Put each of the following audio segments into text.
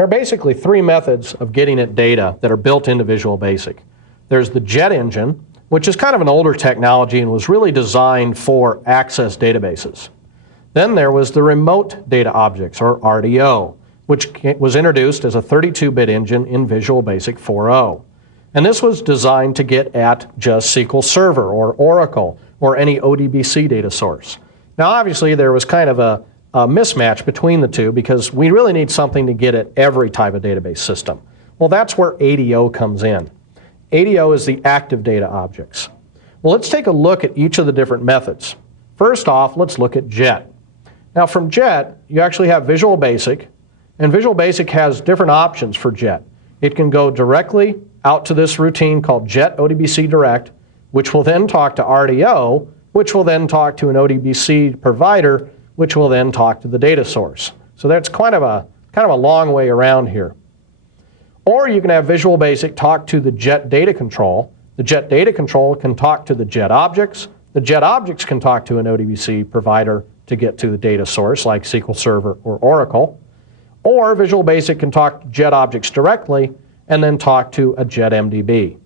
There are basically three methods of getting at data that are built into Visual Basic. There's the jet engine, which is kind of an older technology and was really designed for access databases. Then there was the remote data objects, or RDO, which was introduced as a 32-bit engine in Visual Basic 4.0. And this was designed to get at just SQL Server or Oracle or any ODBC data source. Now obviously there was kind of a mismatch between the two because we really need something to get at every type of database system. Well, that's where ADO comes in. ADO is the active data objects. Well, let's take a look at each of the different methods. First off, let's look at JET. Now from JET, you actually have Visual Basic, and Visual Basic has different options for JET. It can go directly out to this routine called JET ODBC Direct, which will then talk to RDO, which will then talk to an ODBC provider, which will then talk to the data source. So that's kind of a long way around here. Or you can have Visual Basic talk to the JET data control. The JET data control can talk to the JET objects. The JET objects can talk to an ODBC provider to get to the data source like SQL Server or Oracle. Or Visual Basic can talk to JET objects directly and then talk to a JET MDB.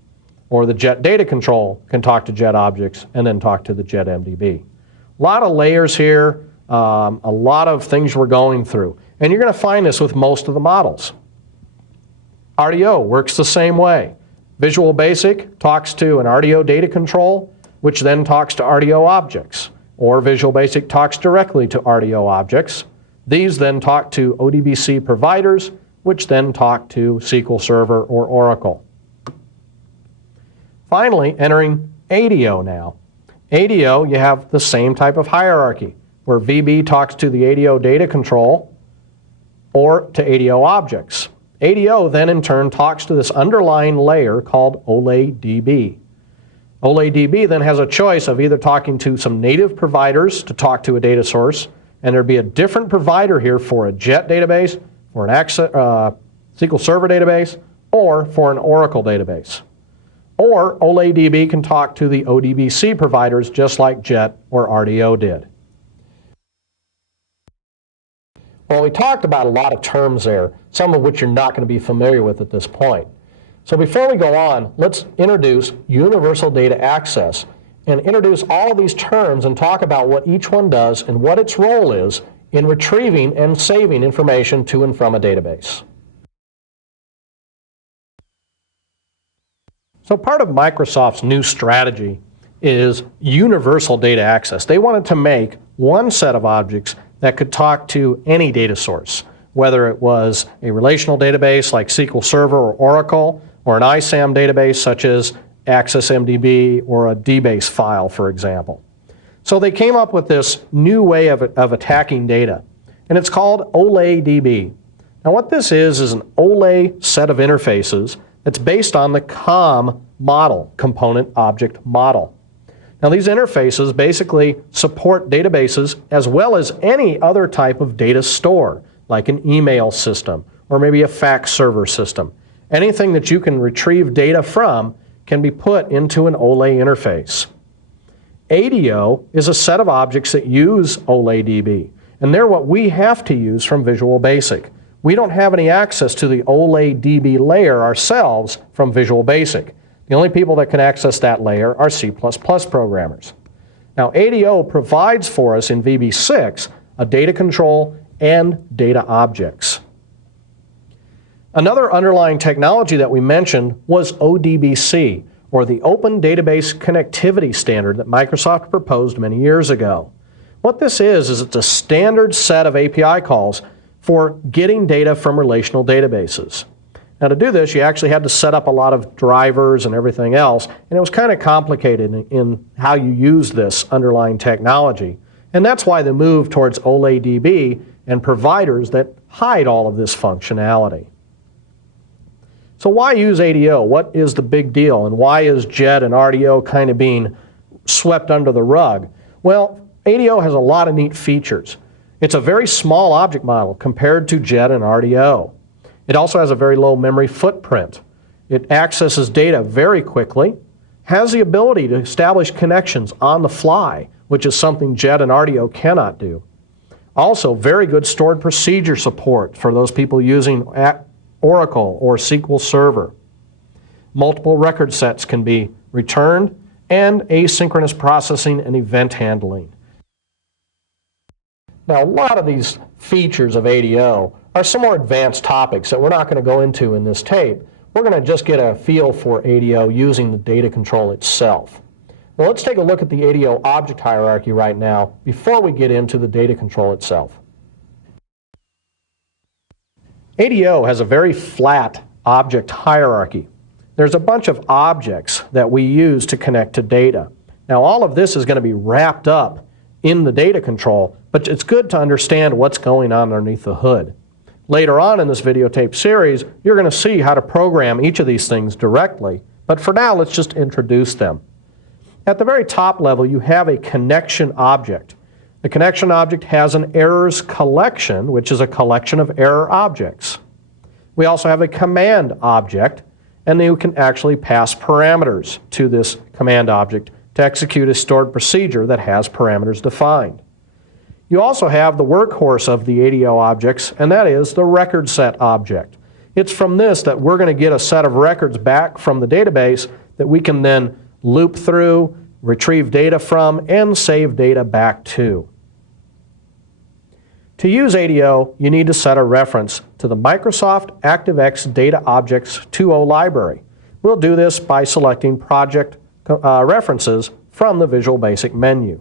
Or the JET data control can talk to JET objects and then talk to the JET MDB. A lot of layers here, a lot of things we're going through. And you're going to find this with most of the models. RDO works the same way. Visual Basic talks to an RDO data control, which then talks to RDO objects. Or Visual Basic talks directly to RDO objects. These then talk to ODBC providers, which then talk to SQL Server or Oracle. Finally, entering ADO now. ADO, you have the same type of hierarchy, where VB talks to the ADO data control or to ADO objects. ADO then in turn talks to this underlying layer called OLADB. OLADB then has a choice of either talking to some native providers to talk to a data source, and there'd be a different provider here for a JET database, for an SQL Server database, or for an Oracle database. Or OLADB can talk to the ODBC providers just like JET or RDO did. Well, we talked about a lot of terms there, some of which you're not going to be familiar with at this point. So before we go on, let's introduce universal data access and introduce all of these terms and talk about what each one does and what its role is in retrieving and saving information to and from a database. So part of Microsoft's new strategy is universal data access. They wanted to make one set of objects that could talk to any data source, whether it was a relational database like SQL Server or Oracle, or an ISAM database such as AccessMDB or a DBase file, for example. So they came up with this new way of attacking data, and it's called OLADB. Now what this is an OLA set of interfaces that's based on the COM model, component object model. Now these interfaces basically support databases as well as any other type of data store, like an email system or maybe a fax server system. Anything that you can retrieve data from can be put into an OLA interface. ADO is a set of objects that use OLADB, and they're what we have to use from Visual Basic. We don't have any access to the OLADB layer ourselves from Visual Basic. The only people that can access that layer are C++ programmers. Now ADO provides for us in VB6 a data control and data objects. Another underlying technology that we mentioned was ODBC, or the Open Database Connectivity Standard that Microsoft proposed many years ago. What this is it's a standard set of API calls for getting data from relational databases. Now to do this, you actually had to set up a lot of drivers and everything else, and it was kind of complicated in how you use this underlying technology. And that's why the move towards OLADB and providers that hide all of this functionality. So why use ADO? What is the big deal? And why is JET and RDO kind of being swept under the rug? Well, ADO has a lot of neat features. It's a very small object model compared to JET and RDO. It also has a very low memory footprint. It accesses data very quickly, has the ability to establish connections on the fly, which is something JET and RDO cannot do. Also, very good stored procedure support for those people using Oracle or SQL Server. Multiple record sets can be returned, and asynchronous processing and event handling. Now, a lot of these features of ADO are some more advanced topics that we're not going to go into in this tape. We're going to just get a feel for ADO using the data control itself. Well, let's take a look at the ADO object hierarchy right now before we get into the data control itself. ADO has a very flat object hierarchy. There's a bunch of objects that we use to connect to data. Now, all of this is going to be wrapped up in the data control, but it's good to understand what's going on underneath the hood. Later on in this videotape series, you're going to see how to program each of these things directly, but for now, let's just introduce them. At the very top level, you have a connection object. The connection object has an errors collection, which is a collection of error objects. We also have a command object, and then you can actually pass parameters to this command object to execute a stored procedure that has parameters defined. You also have the workhorse of the ADO objects, and that is the record set object. It's from this that we're going to get a set of records back from the database that we can then loop through, retrieve data from, and save data back to. To use ADO, you need to set a reference to the Microsoft ActiveX Data Objects 2.0 library. We'll do this by selecting Project References from the Visual Basic menu.